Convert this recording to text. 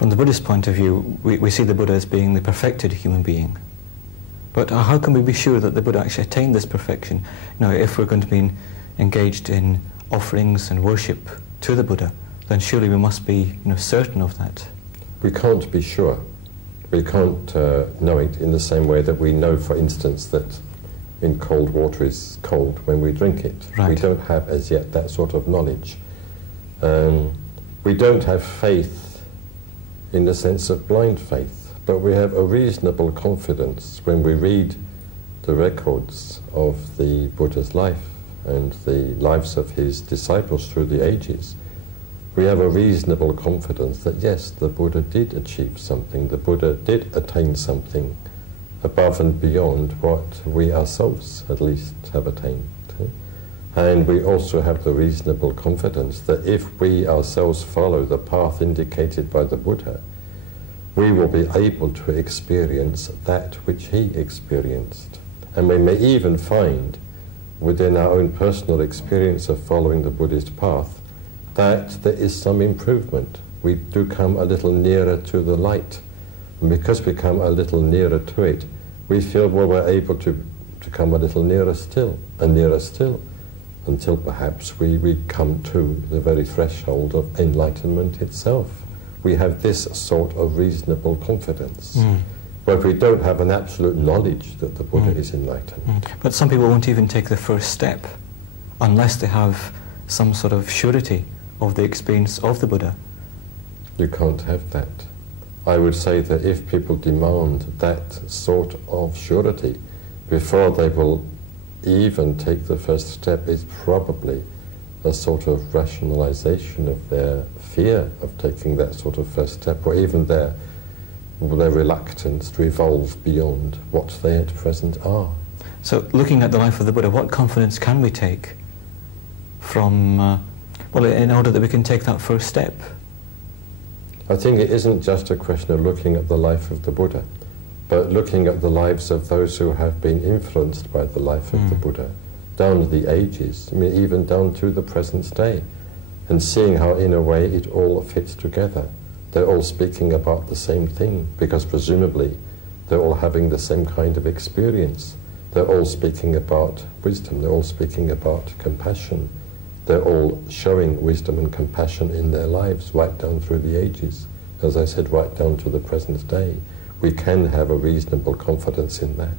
From the Buddhist point of view, we see the Buddha as being the perfected human being. But how can we be sure that the Buddha actually attained this perfection? You know, if we're going to be engaged in offerings and worship to the Buddha, then surely we must be, you know, certain of that. We can't be sure. We can't know it in the same way that we know, for instance, that in cold water is cold when we drink it. Right. We don't have as yet that sort of knowledge. We don't have faith in the sense of blind faith. But we have a reasonable confidence when we read the records of the Buddha's life and the lives of his disciples through the ages. We have a reasonable confidence that yes, the Buddha did achieve something, the Buddha did attain something above and beyond what we ourselves at least have attained. And we also have the reasonable confidence that if we ourselves follow the path indicated by the Buddha, we will be able to experience that which he experienced. And we may even find within our own personal experience of following the Buddhist path that there is some improvement. We do come a little nearer to the light. And because we come a little nearer to it, we feel, well, we're able to come a little nearer still, and nearer still, until perhaps we come to the very threshold of enlightenment itself. We have this sort of reasonable confidence. But we don't have an absolute knowledge that the Buddha is enlightened. But some people won't even take the first step unless they have some sort of surety of the experience of the Buddha. You can't have that. I would say that if people demand that sort of surety before they will even take the first step, it's probably a sort of rationalization of their fear of taking that sort of first step, or even their reluctance to evolve beyond what they at present are. So looking at the life of the Buddha, what confidence can we take from, well, in order that we can take that first step? I think it isn't just a question of looking at the life of the Buddha, but looking at the lives of those who have been influenced by the life of the Buddha, down the ages, I mean, even down to the present day, and seeing how, in a way, it all fits together. They're all speaking about the same thing, because presumably they're all having the same kind of experience. They're all speaking about wisdom, they're all speaking about compassion. They're all showing wisdom and compassion in their lives, right down through the ages. As I said, right down to the present day. We can have a reasonable confidence in that.